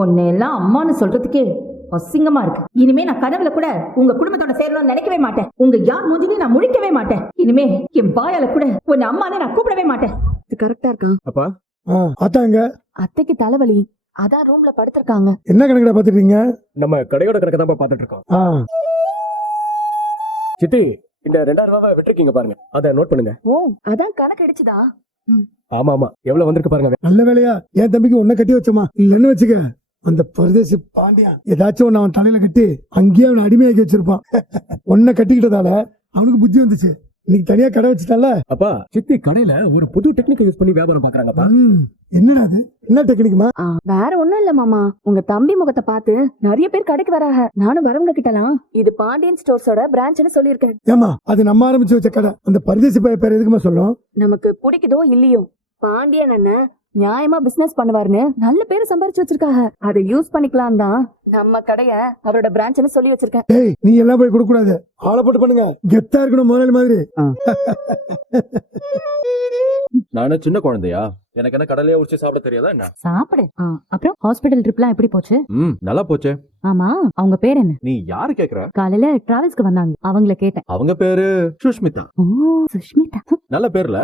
உன்னை எல்லாம் அம்மான்னு சொல்றதுக்கே அசிங்கமா இருக்கு. இனிமே நான் கனவுல கூட உங்க குடும்பத்தோட சேரணும்னு நினைக்கவே மாட்டேன். உங்க யார் மூஞ்சிலையும் நான் முழிக்கவே மாட்டேன். இனிமே என் வாயால கூட உன்னை அம்மான்னு நான் கூப்பிடவே மாட்டேன். இது கரெக்டா இருக்கா? அப்பா அத்தாங்க அத்தைக்கு தலைவலி, அதான் ரூம்ல படுத்திருக்காங்க. என்ன கணக்குல பாத்துட்டீங்க? நம்ம கடையோட கணக்கு தான் பாத்துட்டு இருக்கோம். சித்தி, இந்த 2000 ரூபாவை விட்டுருக்கீங்க பாருங்க, அதை நோட் பண்ணுங்க. ஓ, அதான் கணக்கு அடிச்சுதா? ஆமா ஆமா, எவ்வளவு வந்திருக்கு பாருங்க. நல்ல வேலையா என் தம்பிக்கு ஒன்ன கட்டி வச்சோமா, இல்லன்னு வச்சுக்க அந்த பரதேசி பாண்டியா ஏதாச்சும் ஒன்னு அவன் தலையில கட்டி அங்கேயே அவனை அடிமையாக்கி வச்சிருப்பான். ஒன்ன கட்டிக்கிட்டதால அவனுக்கு புத்தி வந்துச்சு. இன்னைக்கு தனியா கடை வச்சுட்டால. அப்பா, சித்தி கடையில ஒரு புது டெக்னிக் யூஸ் பண்ணி வியாபாரம் பாக்குறாங்கப்பா. என்னடா அது? என்ன டெக்னிக்மா? வேற ஒண்ணும் இல்ல மாமா, உங்க தம்பி முகத்தை பார்த்து நிறைய பேர் கடைக்கு வராங்க. நானும் வரவங்க கிட்டலாம் இது பாண்டியன் ஸ்டோர்ஸோட பிரான்ச்னு சொல்லியிருக்கேன். ஏமா அது நம்ம ஆரம்பிச்சு வச்ச கடை, அந்த பரதேசி பைய பேர் எதுக்குமா சொல்லும்? நமக்கு பிடிக்குதோ இல்லையோ, பாண்டியன் அண்ணன் நியாயமா பிசினஸ் பண்ணுவாருன்னு நல்ல பேரு சம்பாரிச்சு வச்சிருக்காங்க. அதை யூஸ் பண்ணிக்கலாம் தான் நம்ம கடைய அவரோட பிரான்ச்னு சொல்லி வச்சிருக்கேன். ஏய், நீ எல்லாம் போய் கொடுக்க கூடாது, ஆளை போட்டு பண்ணுங்க. கெத்தா இருக்கணும் முதலாளி மாதிரி. நானும் சின்ன குழந்தையா, எனக்கு என்ன கடலையே உரிச்சு சாப்பிட தெரியாதா என்ன? சாப்பிடு. அப்புறம் ஹாஸ்பிடல் ட்ரிப்லாம் எப்படி போச்சு? நல்லா போச்சே. ஆமா, அவங்க பேர் என்ன? நீ யாரு கேக்குற? காலையில டிராவல்ஸ்க்கு வந்தாங்க, அவங்கள கேட்டேன். அவங்க பேரு சுஷ்மிதா. ஓ, சுஷ்மிதா. நல்ல பேர்ல.